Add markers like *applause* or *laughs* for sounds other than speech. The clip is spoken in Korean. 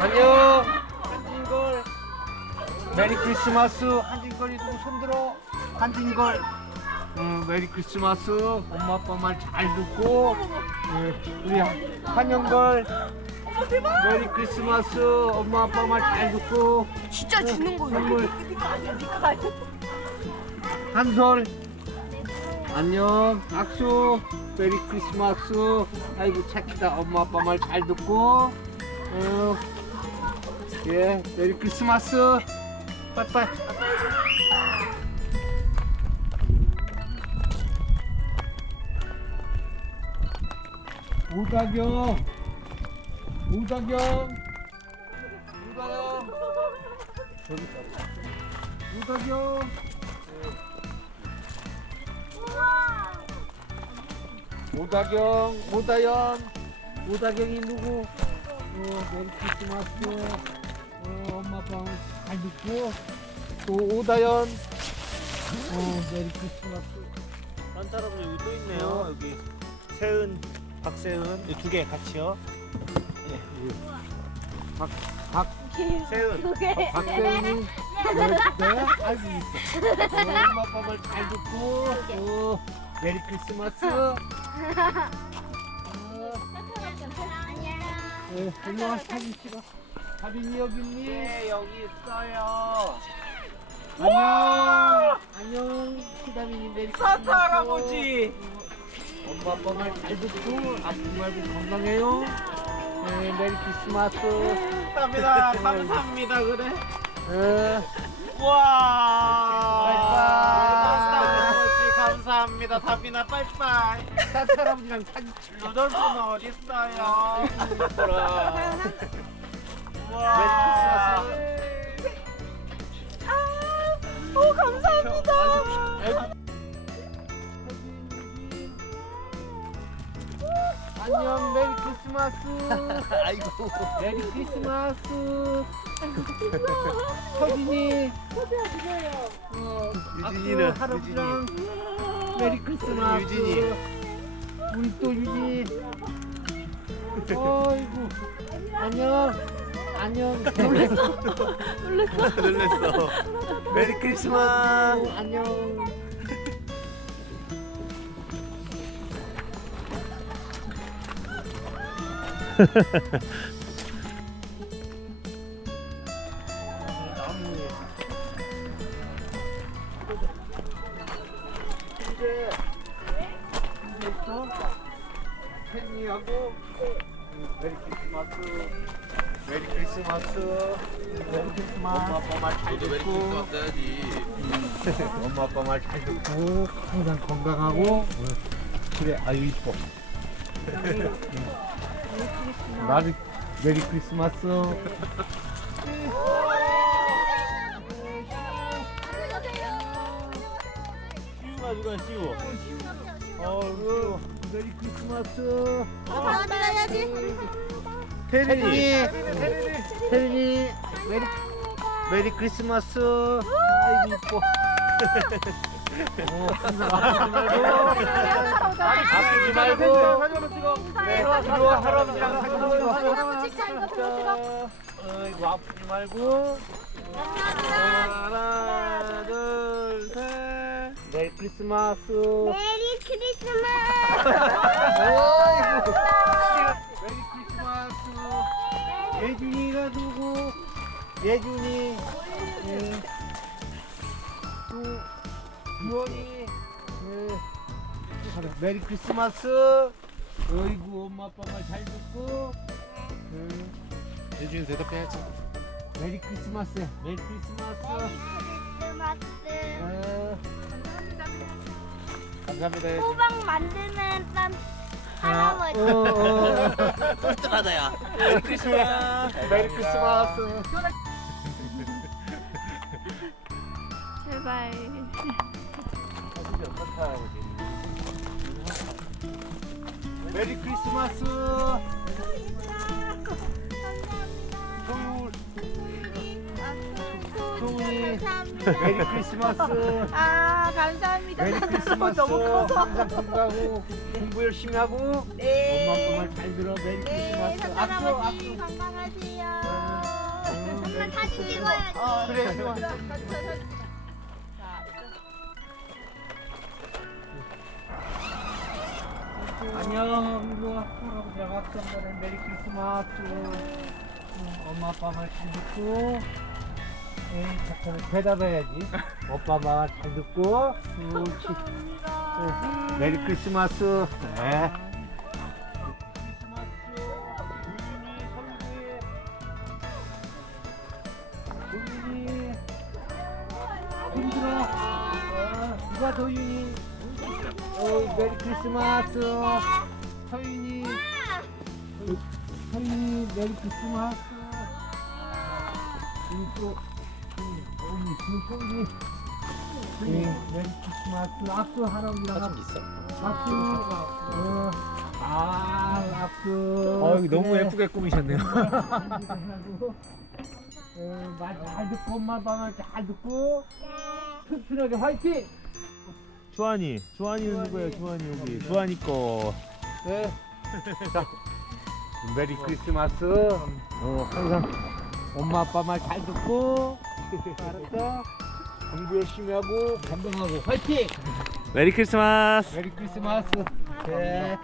안녕. 한진걸. 메리 크리스마스. 한진걸이 누구 손들어? 한진걸. 음, 메리 크리스마스. 엄마 아빠 말 잘 듣고. 음, 우리 한영걸. 메리 크리스마스. 엄마 아빠 말 잘 듣고. 진짜 주는 거예요. 선물. 한솔. 안녕. 악수. 메리 크리스마스. 아이고 착하다. 엄마 아빠 말 잘 듣고. 어. 예, 메리 크리스마스. 빠이빠이. 오다경. 오다경. 오다경. 저기 있다. 오다경. 오다경, 오다연, 오다경이 누구? 어, 메리 크리스마스. 어, 엄마 아빠 잘 듣고. 또 오다연. 어, 메리 크리스마스. 산타 할아버지 여기 또 있네요. 여기 세은, 박세은 두개 같이요. 박, 박, 세은. 네, 네, 알고 있어. 어, 엄마 말잘 듣고. 어, 메리 크리스마스. 어, 네, 엄마 사진 찍어. 사진이 여기 있니? 네 여기 있어요. 안녕. 안녕. 크리스마스. 산타 할아버지. 엄마 아빠 말잘 듣고 아프지 말고 건강해요. 네, 메리 크리스마스. 감사합니다. 감사합니다. 그래. 네. 와. 나 빠이빠이. 산타 할아버지랑 사진 찍어. 루돌프는 어디 있어요? 메리 와. 크리스마스. 오, 감사합니다. 안녕 메리 크리스마스. 아이고. 메리 크리스마스. 서진이. 어, 유진이는, 악수 할아버지랑 메리 크리스마스. 유진이. 우리 또 유진이. 어이구. 안녕. 안녕. 놀랬어. 놀랬어. *laughs* 메리 크리스마스. 안녕. *laughs* 이제 이제부터 팬이하고 메리 크리스마스 메리 크리스마스 메리 크리스마스 엄마 아빠 말 잘 듣고 음. 엄마 아빠 말 잘 듣고 항상 건강하고 그래 아유 이뻐 나를 메리 크리스마스 가져가 시우. 어우 메리 크리스마스. 감사합니다. 해야지. 태린이 태린이 메리 메리 크리스마스. 아이고. 이뻐 어, 항상 아프지 말고. 들어와 할아버지랑 사진 찍어 할아버지 찍자, 이거 들어 찍어. 아이고 아프지 말고. 하나 둘 셋 메리 크리스마스 메리 *laughs* 크리스마스. 메리 크리스마스 예준이가 누구 예준이 예. 또 유원이 예. 그래, 메리 크리스마스 어이구 엄마 아빠 말잘 듣고 예. 예준이 대답해야지. 메리 크리스마스 메리 크리스마스. 감사합니다. 호박 만드는 딴 어, 할아버지. 어. 꼴등하다 야. 메리 크리스마스. 메리 크리스마스 제발. 메리 크리스마스 감사합니다. 메리 크리스마스. 아 감사합니다. 메리 크리스마스. 너무 커서. 항상 건강하고 공부 열심히 하고 네. 엄마 아빠 말잘 들어. 메리 네, 크리스마스. 악수 할아버지 악수. 건강하세요. 음, 엄마 사진 찍어야지. 어, 그래, 좋아. 안녕. 이거 할아버지랑 악수 한번에 메리 크리스마스. 응, 엄마 아빠 말 잘 듣고. 대답해야지. 오빠 말 잘 듣고. 그렇지. 응, 메리 크리스마스. 네. 도윤이 힘들어 어, 누가 도윤이 어, 메리 크리스마스 서윤이 서윤이 메리 크리스마스 네, 크리스마스 악수 할아버지랑 악수 악수 어, 아 악수 어, 여기 너무. 예쁘게 꾸미셨네요. *laughs* 어, 말잘 듣고 엄마 말잘 듣고 튼튼하게 화이팅! 주한이, 주한이는 누구예요? 주한이 여기. 주한이 거. 네. *laughs* 자, 메리 크리스마스. 어, 항상 엄마 아빠 말 잘 듣고 알았어? 공부 열심히 하고 건강하고 화이팅! 메리 크리스마스. 메리 크리스마스. 네.